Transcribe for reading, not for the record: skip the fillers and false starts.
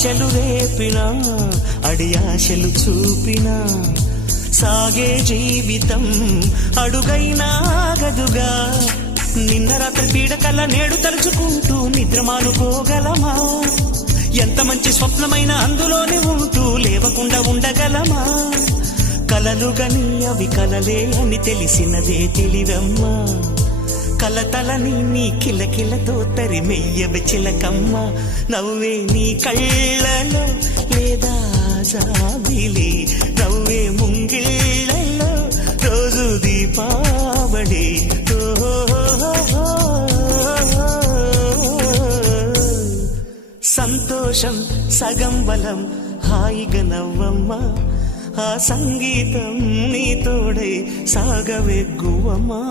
ఆశలు రేపినా అడియాశలు చూపినా సాగే జీవితం అడుగైనా ఆగదుగా. నిన్న రాత్రి పీడకల నేడు తలుచుకుంటూ నిద్రమానుకోగలమా? ఎంత మంచి స్వప్నమైన అందులోనే ఉంటూ లేవకుండా ఉండగలమా? కలలుగని అవి కలలే అని తెలిసినదే తెలివమ్మా. కలతలని నీ కిలకిలతో తరిమెయ్యవి చిలకమ్మ. నవ్వే నీ కళ్ళలో లేదా జాబిలి, నవ్వే ముంగిళ్ళలో రోజు దీపావళి. సంతోషం సగం బలం, హాయిగా నవ్వమ్మా. ఆ సంగీతం నీ తోడై సాగవెగ్గువమ్మా.